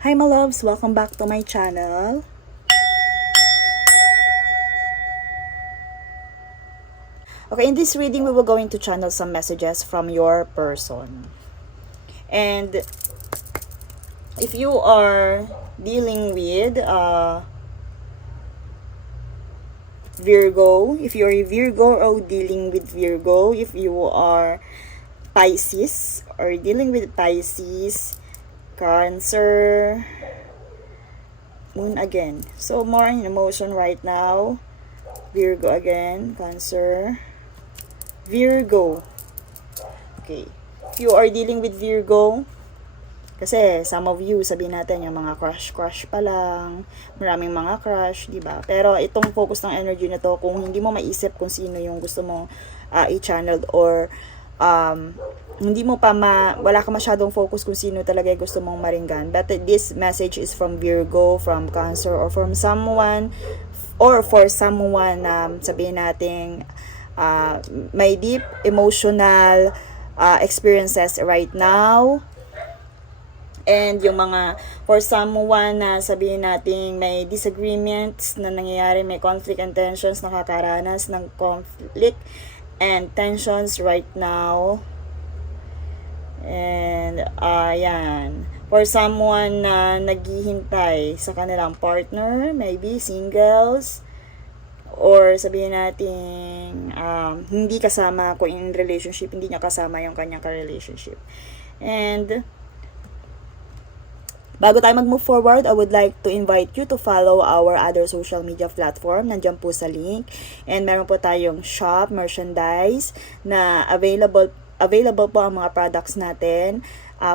Hi my loves! Welcome back to my channel. Okay, in this reading, we will going to channel some messages from your person. And if you are dealing with Virgo, if you're a Virgo or dealing with Virgo, if you are Pisces or dealing with Pisces, Cancer, Moon again. So more in emotion right now. Virgo again, Cancer, Virgo. Okay. If you are dealing with Virgo, kasi some of you, sabihin natin yung mga crush pa lang, maraming mga crush, di ba? Pero itong focus ng energy na to, kung hindi mo maisip kung sino yung gusto mo i-channel or hindi mo pa wala ka masyadong focus kung sino talaga gusto mong maringgan. But this message is from Virgo, from Cancer, or from someone, or for someone sabihin natin may deep emotional experiences right now. And yung mga, for someone na sabihin natin may disagreements na nangyayari, may conflict and tensions, nakakaranas ng conflict and tensions right now. And yan, for someone na naghihintay sa kanilang partner, maybe singles, or sabihin natin hindi kasama ko in relationship, hindi niya kasama yung kanyang ka-relationship. And bago tayo mag-move forward, I would like to invite you to follow our other social media platform. Nandiyan po sa link. And meron po tayong shop, merchandise, na available po ang mga products natin.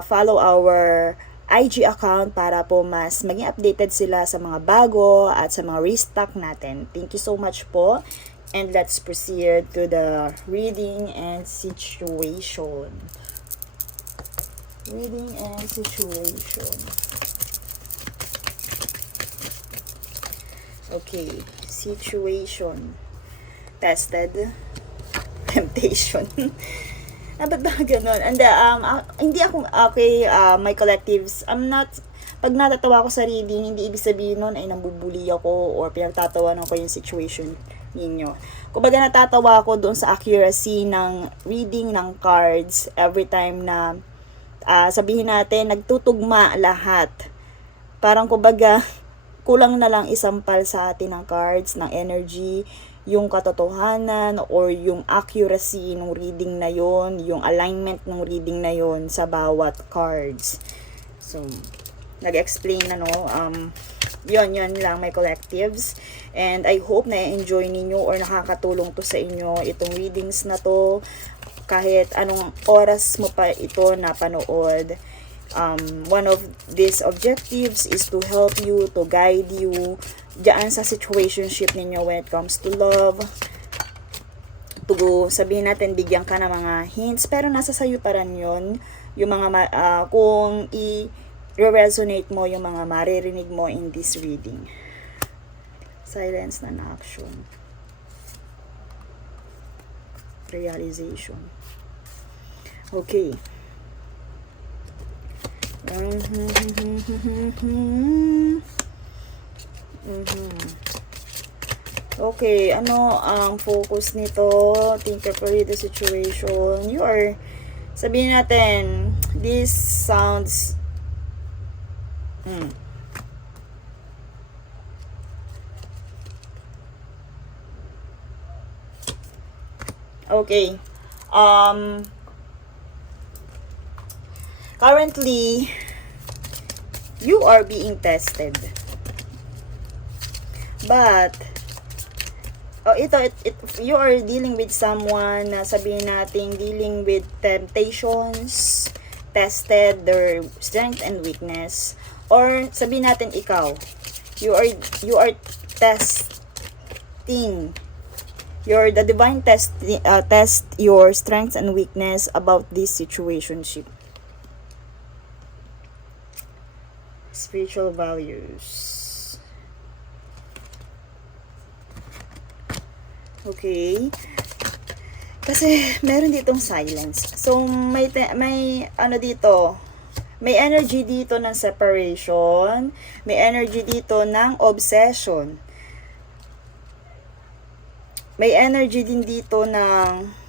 Follow our IG account para po mas maging updated sila sa mga bago at sa mga restock natin. Thank you so much po. And let's proceed to the reading and situation. Reading and situation. Okay, situation. Tested. Temptation. Ba't ba ganun? And hindi ako, okay, my collectives, pag natatawa ko sa reading, hindi ibig sabihin nun ay nambubuli ako or pinagtatawanan ko yung situation ninyo. Kumbaga natatawa ako doon sa accuracy ng reading ng cards every time na sabihin natin, nagtutugma lahat. Parang kumbaga, kulang na lang isampal sa atin ng cards, ng energy, yung katotohanan or yung accuracy ng reading na yon, yung alignment ng reading na yon sa bawat cards. So, nag-explain na yun lang my collectives. And I hope na enjoy ninyo or nakakatulong to sa inyo itong readings na to kahit anong oras mo pa ito napanood. One of these objectives is to help you, to guide you diyan sa situationship ninyo when it comes to love. To sabihin natin, bigyan ka ng mga hints, pero nasa sayo pa rin yun. Yung mga, kung i-resonate mo yung mga maririnig mo in this reading. Silence na action. Realization. Okay. Okay, ano ang focus nito? Think carefully the situation. You are, sabihin natin, this sounds okay. Currently, you are being tested. But, you are dealing with someone na sabihin natin dealing with temptations, tested their strength and weakness. Or sabihin natin ikaw, you are testing the divine test your strengths and weakness about this situationship. Spiritual values. Okay. Kasi meron ditong silence. So may ano dito, May energy dito ng separation. May energy dito ng obsession. May energy din dito ng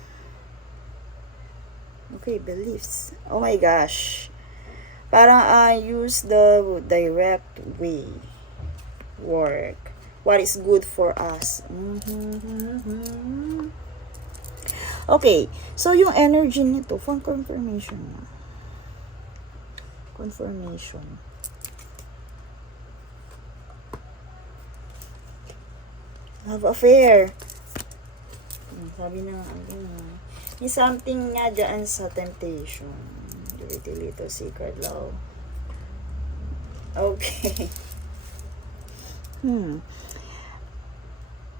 beliefs. Oh my gosh. Parang use the direct way. Work. What is good for us. Okay. So, yung energy nito, for confirmation. Confirmation. Love affair. Sabi na, may something nga dyan sa temptation. Dirty little secret love. Okay.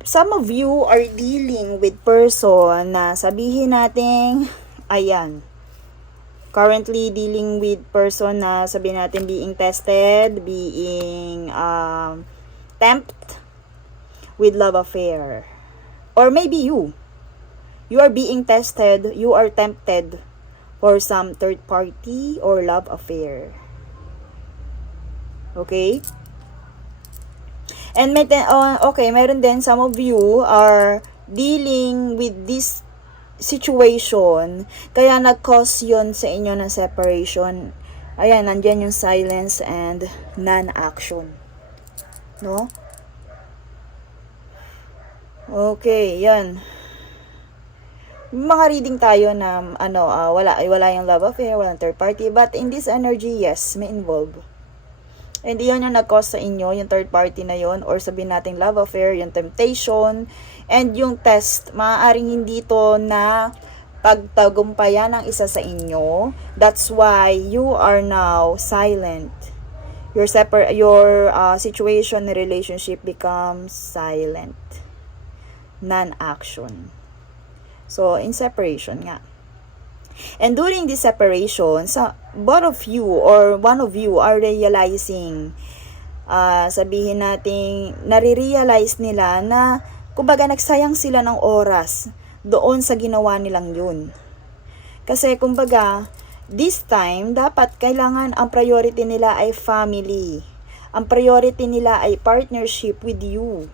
Some of you are dealing with person na sabihin natin, ayan, currently dealing with person na sabihin natin being tested, being tempted with love affair. Or maybe you are being tested, you are tempted for some third party or love affair. Okay? And meron din some of you are dealing with this situation, kaya nag-cause yun sa inyo ng separation. Ayan, nandyan yung silence and non-action. No? Okay, yan. Mga reading tayo na wala yung love affair, walang third party, but in this energy, yes, may involve. And yun yung nag-cause sa inyo, yung third party na yun, or sabihin natin love affair, yung temptation, and yung test. Maaaring hindi to na pagtagumpayan ng isa sa inyo. That's why you are now silent. Your situation, relationship becomes silent. Non-action. So, in separation nga. And during this separation, both of you or one of you are realizing, sabihin natin, nare-realize nila na, kumbaga, nagsayang sila ng oras doon sa ginawa nilang yun. Kasi, kumbaga, this time, dapat kailangan ang priority nila ay family. Ang priority nila ay partnership with you.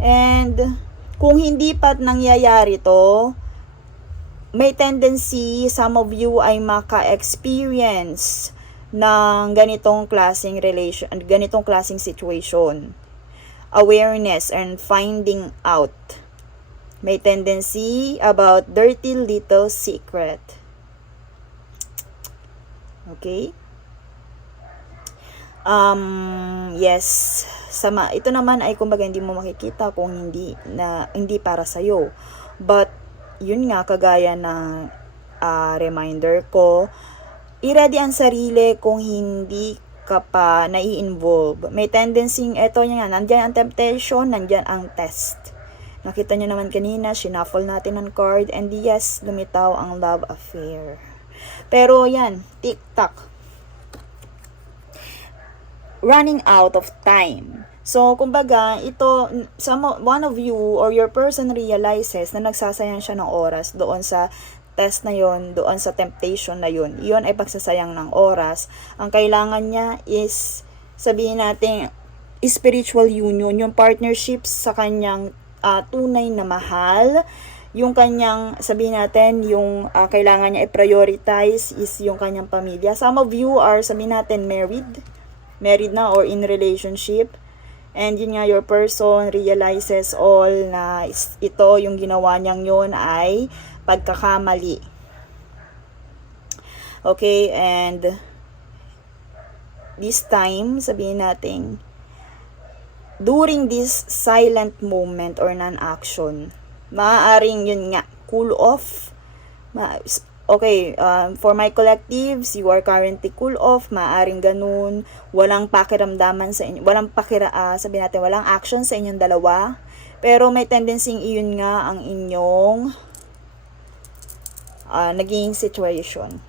And kung hindi pa nangyayari to, may tendency some of you ay maka-experience ng ganitong klaseng situation. Awareness and finding out. May tendency about dirty little secret. Okay? Yes, ito naman ay kumbaga hindi mo makikita kung hindi para sa iyo. But yun nga, kagaya na reminder ko, i-ready ang sarili kung hindi ka pa nai-involve. May tendency, eto nga, nandyan ang temptation, nandyan ang test. Nakita nyo naman kanina, shuffle natin ang card, and yes, lumitaw ang love affair. Pero yan, tick-tock. Running out of time. So, kumbaga, one of you or your person realizes na nagsasayang siya ng oras doon sa test na yon, doon sa temptation na yon. Iyon ay pagsasayang ng oras. Ang kailangan niya is, sabihin natin, spiritual union, yung partnership sa kanyang tunay na mahal, yung kanyang, sabihin natin, yung kailangan niya i-prioritize is yung kanyang pamilya. Some of you are, sabihin natin, married na or in relationship, and yun nga, your person realizes all na ito, yung ginawa niyang yun ay pagkakamali. Okay, and this time, sabihin natin, during this silent moment or non-action, maaaring yun nga, cool off. Okay, for my collectives, you are currently cool off, maaaring ganun, walang pakiramdaman sa inyo, sabihin natin, walang action sa inyong dalawa, pero may tendency iyon nga ang inyong naging situation.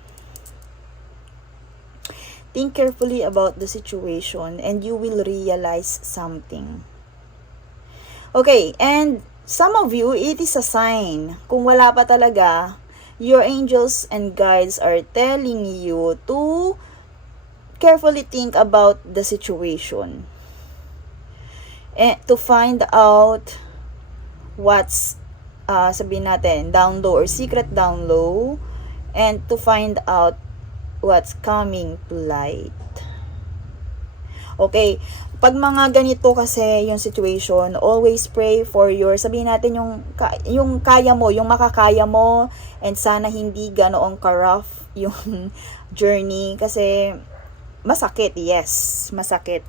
Think carefully about the situation and you will realize something. Okay, and some of you, it is a sign. Kung wala pa talaga, your angels and guides are telling you to carefully think about the situation and to find out what's sabihin natin down low or secret down low, and to find out what's coming to light. Okay, pag mga ganito kasi yung situation, always pray for your, sabihin natin yung kaya mo, yung makakaya mo, and sana hindi ganoong ka-rough yung journey kasi masakit, yes, masakit.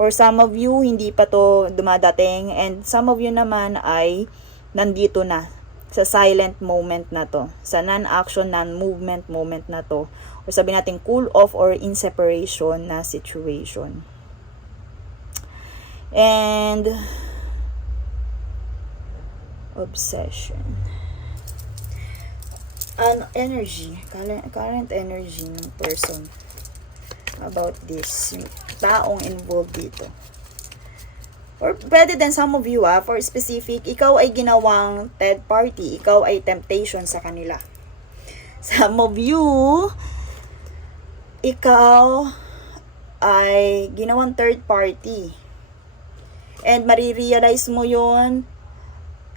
For some of you, hindi pa to dumadating, and some of you naman ay nandito na sa silent moment na to, sa non-action, non-movement moment na to, o sabihin natin cool off or in separation na situation. And obsession, an energy, current energy ng person about this, yung taong involved dito. Or pwede din some of you, for specific, ikaw ay ginawang third party, ikaw ay temptation sa kanila. Some of you, ikaw ay ginawang third party. And marirealize mo yun,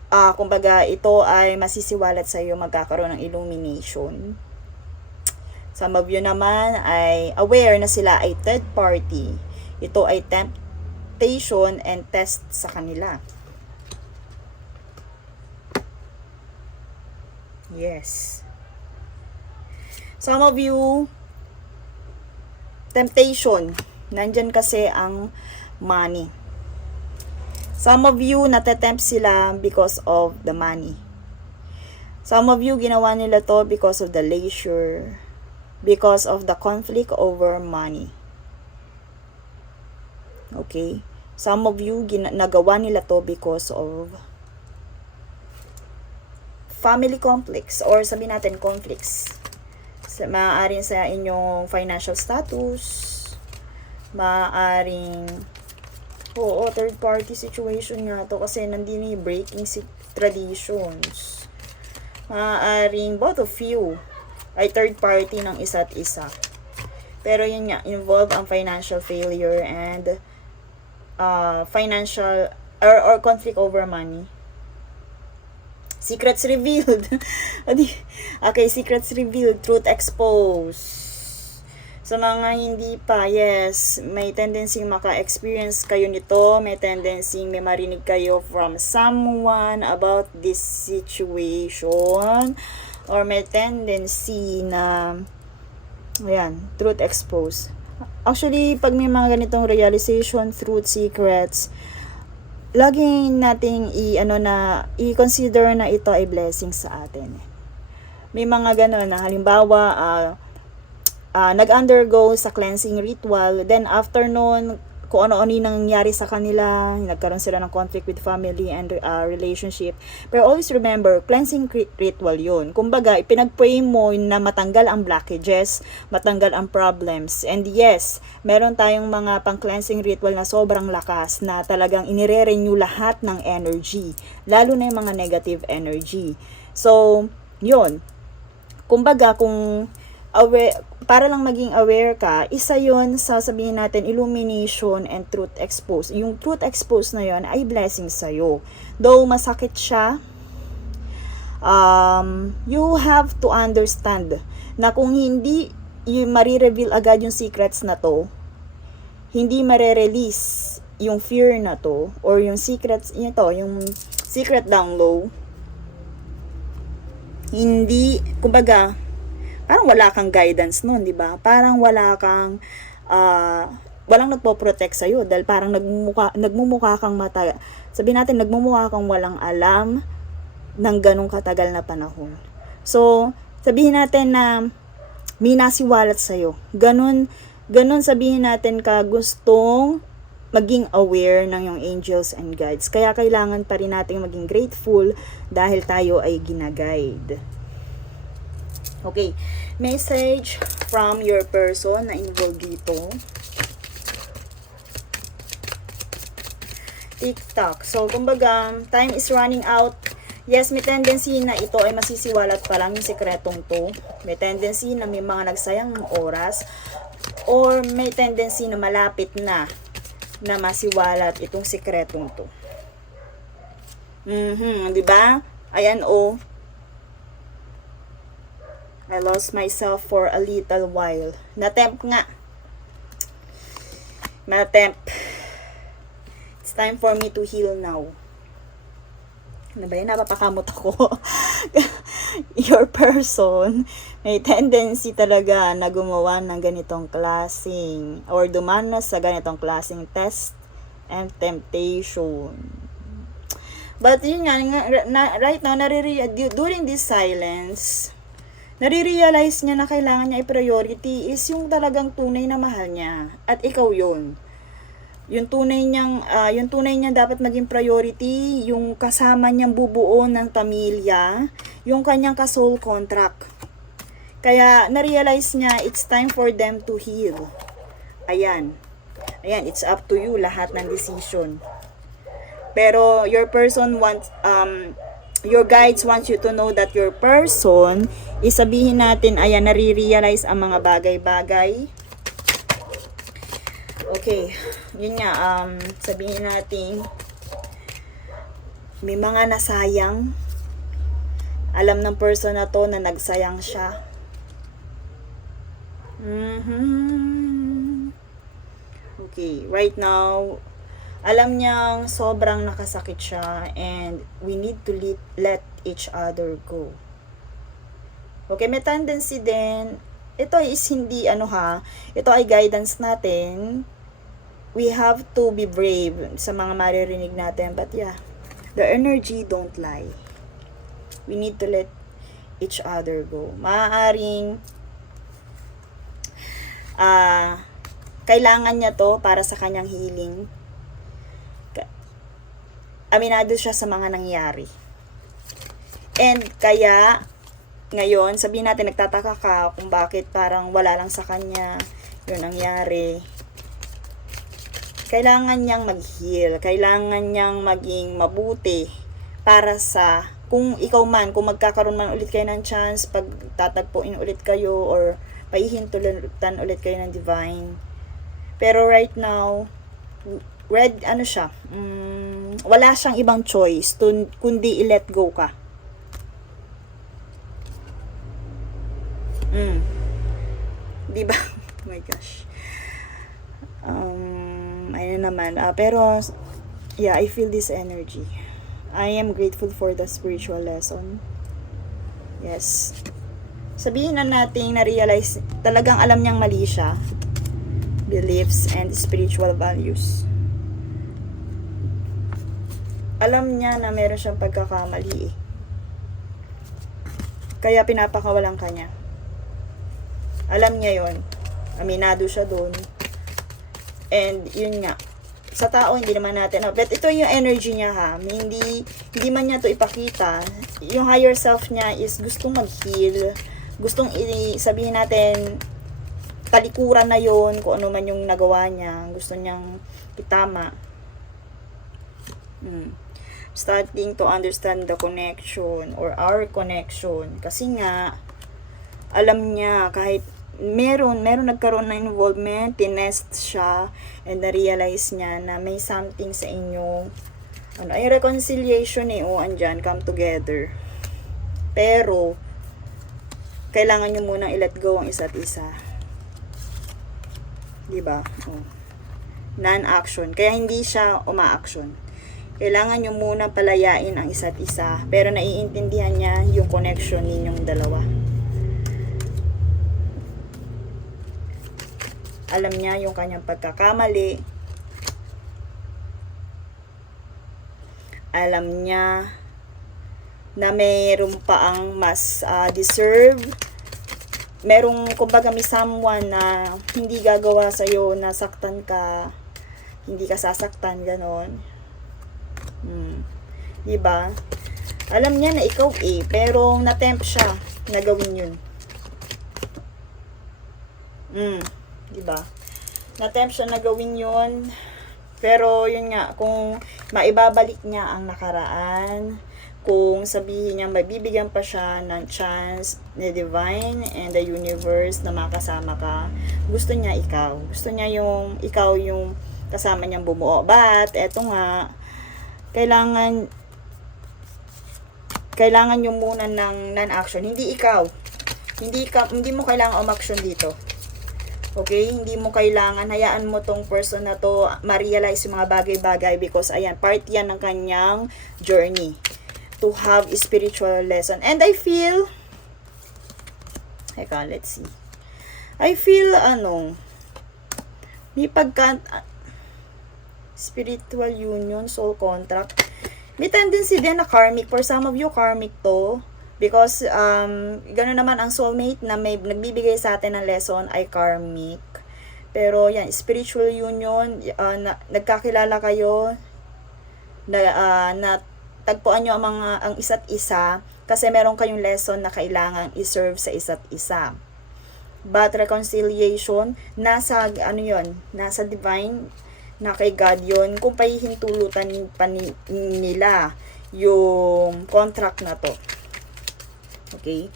kumbaga ito ay masisiwalat sa iyo, magkakaroon ng illumination. Some of you naman ay aware na sila ay third party. Ito ay temptation and test sa kanila. Yes. Some of you, temptation. Nandyan kasi ang money. Some of you, natatempt sila because of the money. Some of you, ginawa nila to because of the leisure, because of the conflict over money. Okay? Some of you, nagawa nila to because of family conflicts, or sabihin natin conflicts. Maaaring sa inyong financial status, maaaring third party situation nga to kasi nandito yung breaking traditions. Maaaring both of you ay third party ng isa't isa. Pero yun nga, involved ang financial failure and financial or conflict over money. Secrets revealed. Okay, secrets revealed, truth exposed. Sa mga hindi pa, yes, may tendency maka-experience kayo nito, may tendency may marinig kayo from someone about this situation, or may tendency na truth exposed. Actually, pag may mga ganitong realization, truth, secrets, lagi nating i-consider na ito ay blessing sa atin. May mga gano'n na halimbawa, nag-undergo sa cleansing ritual, then after nun, kung ano-ano yung nangyari sa kanila, nagkaroon sila ng conflict with family and relationship. Pero always remember, cleansing ritual yun. Kumbaga, ipinag-pray mo na matanggal ang blockages, matanggal ang problems. And yes, meron tayong mga pang-cleansing ritual na sobrang lakas na talagang inire-renew lahat ng energy, lalo na yung mga negative energy. So, yun. Kumbaga, kung aware, para lang maging aware ka, isa yon sa sabihin natin illumination and truth exposed. Yung truth exposed na yon ay blessing sa'yo. Though masakit siya, you have to understand na kung hindi yung marireveal agad yung secrets na to, hindi marerelease yung fear na to, or yung secrets, yung secret down low, hindi, kumbaga, parang wala kang guidance nun, di ba? Parang wala kang, walang nagpo-protect sa'yo dahil parang nagmumukha kang sabihin natin, nagmumukha kang walang alam ng ganong katagal na panahon. So, sabihin natin na may nasiwalat sa'yo. Ganon sabihin natin ka gustong maging aware ng yung angels and guides. Kaya kailangan pa rin natin maging grateful dahil tayo ay ginaguide. Okay, message from your person na involved dito. TikTok. So, kumbaga, time is running out. Yes, may tendency na ito ay masisiwalat pa lang yung sikretong to. May tendency na may mga nagsayang oras or may tendency na malapit na masiwalat itong sikretong to. Di ba? Ayan oh. I lost myself for a little while. Na-tempt nga. Na-tempt. It's time for me to heal now. Ano ba yun? Napapakamot ako. Your person may tendency talaga na gumawa ng ganitong klaseng or dumanas sa ganitong klaseng test and temptation. But yun nga, right now, during this silence, nare-realize niya na kailangan niya i-priority is yung talagang tunay na mahal niya. At ikaw yun. Yung tunay niya dapat maging priority, yung kasama niyang bubuo ng pamilya, yung kanyang ka-soul contract. Kaya, na-realize niya, it's time for them to heal. Ayan. Ayan, it's up to you, lahat ng decision. Pero, your person wants, your guides wants you to know that your person, isabihin natin, ayan, nare-realize ang mga bagay-bagay. Okay, yun nga, sabihin natin, may mga nasayang, alam ng person na to na nagsayang siya. Okay, right now, alam niyang sobrang nakasakit siya and we need to let each other go. Okay, may tendency din, ito is hindi ito ay guidance natin. We have to be brave sa mga maririnig natin. But yeah, the energy don't lie. We need to let each other go. Maaaring kailangan niya to para sa kanyang healing. Aminado siya sa mga nangyari. And kaya, ngayon, sabihin natin nagtataka ka kung bakit parang wala lang sa kanya yung nangyari. Kailangan niyang mag-heal, kailangan niyang maging mabuti para sa, kung ikaw man, kung magkakaroon man ulit kayo ng chance, pag tatagpuin ulit kayo or paihintulan ulit kayo ng divine. Pero right now, wala siyang ibang choice kundi i-let go ka. Diba? Oh my gosh. Ayun naman. Pero, yeah, I feel this energy. I am grateful for the spiritual lesson. Yes. Sabihin na natin na-realize, talagang alam niyang mali siya. Beliefs and spiritual values. Alam niya na meron siyang pagkakamali eh. Kaya pinapakawalan ka niya. Alam niya yon. Aminado siya doon. And yun nga, sa tao hindi naman natin, but ito yung energy niya ha, hindi man niya to ipakita. Yung higher self niya is gustong mag-heal, gustong sabihin natin talikuran na yon, kung ano man yung nagawa niya, gusto niyang itama. Starting to understand the connection or our connection, kasi nga alam niya kahit meron nagkaroon ng involvement, tinest siya, and na-realize niya na may something sa inyo. Ay reconciliation andyan, come together. Pero, kailangan nyo munang i-let go ang isa't isa. Diba? Non-action. Kaya hindi siya uma-action. Kailangan nyo munang palayain ang isa't isa, pero naiintindihan niya yung connection ninyong dalawa. Alam niya yung kanyang pagkakamali. Alam niya na mayroon pa ang mas deserve. Merong, kumbaga, may someone na hindi gagawa sa'yo, na saktan ka, hindi ka sasaktan, ganon. Diba? Alam niya na ikaw pero na-tempt siya na gawin yun. Diba? Na-tempt siya na gawin yun. Pero yun nga, kung maibabalik niya ang nakaraan, kung sabihin niya mabibigyan pa siya ng chance ni Divine and the universe na makasama ka, gusto niya ikaw. Gusto niya yung ikaw yung kasama niyang bumuo. But eto nga, kailangan yung muna ng non-action, hindi ikaw. Hindi mo kailangan umaction dito. Okay? Hindi mo kailangan, hayaan mo tong person na to ma-realize yung mga bagay-bagay because ayan, part yan ng kanyang journey to have spiritual lesson. And I feel, let's see. I feel, may spiritual union, soul contract. May tendency din na karmic. For some of you, karmic to. Because, gano'n naman ang soulmate na may nagbibigay sa atin ng lesson ay karmic. Pero, yan, spiritual union, nagkakilala kayo, na tagpuan nyo ang isa't isa, kasi meron kayong lesson na kailangan iserve sa isa't isa. But reconciliation, nasa divine, na kay God yun, kung pahihintulutan pa nila yung contract na to. Okay?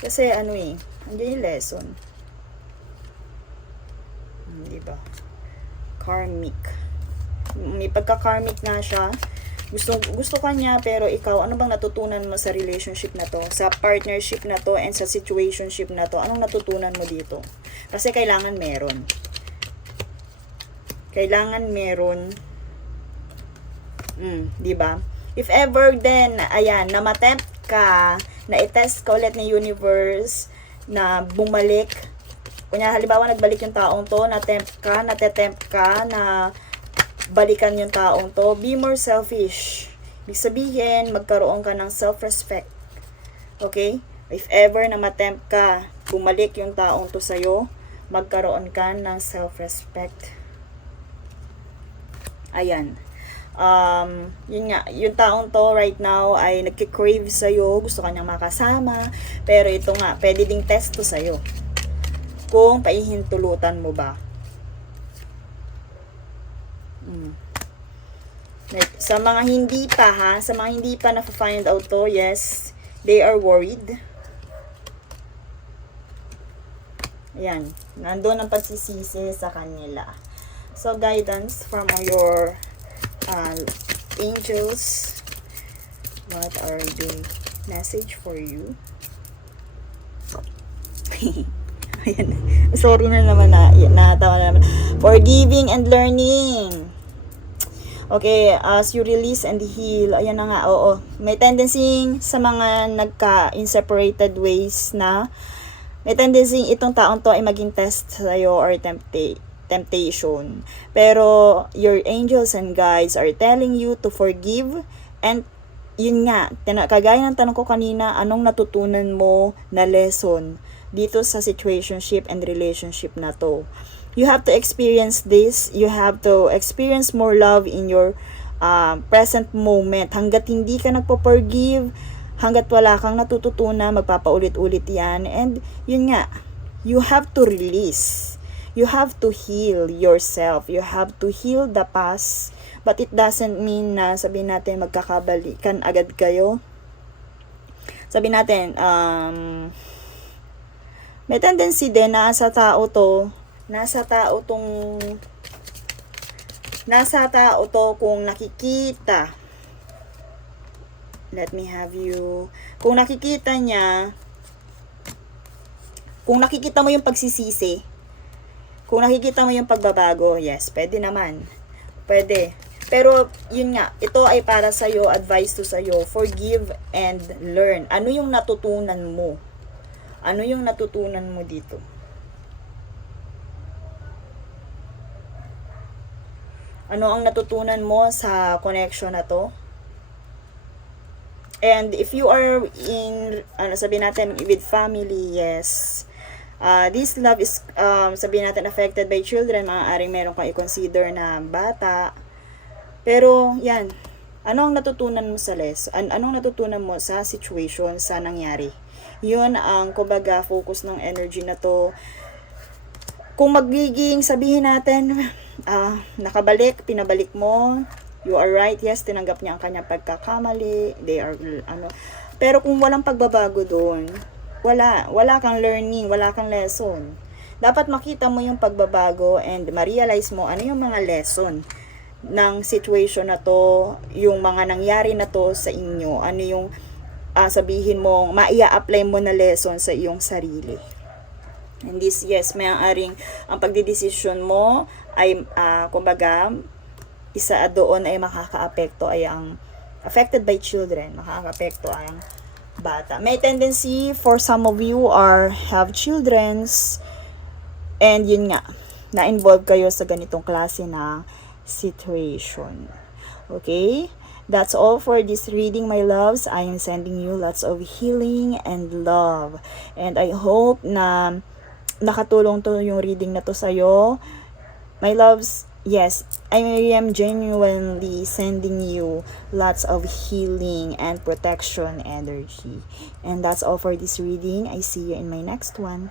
Kasi andiyan yung lesson. Diba? Karmic. May pagka-karmic nga siya. Gusto ka niya, pero ikaw, ano bang natutunan mo sa relationship na to? Sa partnership na to and sa situationship na to? Anong natutunan mo dito? Kasi kailangan meron. Diba? If ever then, ayan, na matempt ka, na i-test ka ulit ng universe, na bumalik, kunya halimbawa nagbalik yung taong to, natetempt ka, na balikan yung taong to, be more selfish. Ibig sabihin, magkaroon ka ng self-respect. Okay? If ever na matempt ka, bumalik yung taong to sa'yo, magkaroon ka ng self-respect. Ayan. Yun nga, yung taong to right now ay nagki-crave sa'yo, gusto kanyang makasama, pero ito nga, pwede ding test to sa'yo. Kung paihintulutan mo ba. Sa mga hindi pa na-find out to, yes, they are worried. Ayan, nandun ang pagsisisi sa kanila. So, guidance from your angels. What are the message for you? Ayan. Sorry na naman natawa na naman. Forgiving and learning. Okay, as you release and heal, ayan na nga, oo. May tendency sa mga in separated ways na may tendency itong taong to ay maging test sa'yo or temptation. Pero your angels and guides are telling you to forgive, and yun nga, kagaya ng tanong ko kanina, anong natutunan mo na lesson dito sa situationship and relationship na to? You have to experience this. You have to experience more love in your present moment. Hanggat hindi ka nagpo-forgive, hanggat wala kang natututunan, magpapaulit-ulit yan. And yun nga, you have to release. You have to heal yourself. You have to heal the past. But it doesn't mean na sabihin natin magkakabalikan agad kayo. Sabihin natin, may tendency din na nasa tao to kung nakikita. Let me have you. Kung nakikita mo yung pagsisisi, kung nakikita mo yung pagbabago, yes, pwede naman. Pwede. Pero, yun nga, ito ay para sa'yo, advice to sa'yo, forgive and learn. Ano yung natutunan mo? Ano yung natutunan mo dito? Ano ang natutunan mo sa connection na to? And if you are sabihin natin, with family, yes. This love is, sabihin natin, affected by children. Maaaring meron kang i-consider na bata. Pero, yan. Ano ang natutunan mo sa anong natutunan mo sa situation, sa nangyari? Yun ang, kumbaga, focus ng energy na to. Kung magiging, sabihin natin, nakabalik, pinabalik mo, You are right, yes, tinanggap niya ang kanyang pagkakamali, they are, pero kung walang pagbabago doon, wala kang learning, wala kang lesson. Dapat makita mo yung pagbabago and ma-realize mo ano yung mga lesson ng situation na to, yung mga nangyari na to sa inyo, ano yung sabihin mo, maia-apply mo na lesson sa iyong sarili. And this, yes, may ang pagdidesisyon mo ay, kumbaga, isa doon ay makaka-apekto ay ang affected by children, makaka-apekto ay ang bata. May tendency for some of you have childrens, and yun nga, na-involve kayo sa ganitong klase na situation. Okay? That's all for this reading, my loves. I am sending you lots of healing and love. And I hope na nakatulong to yung reading na to sa'yo. My loves, yes, I am genuinely sending you lots of healing and protection energy. And that's all for this reading. I see you in my next one.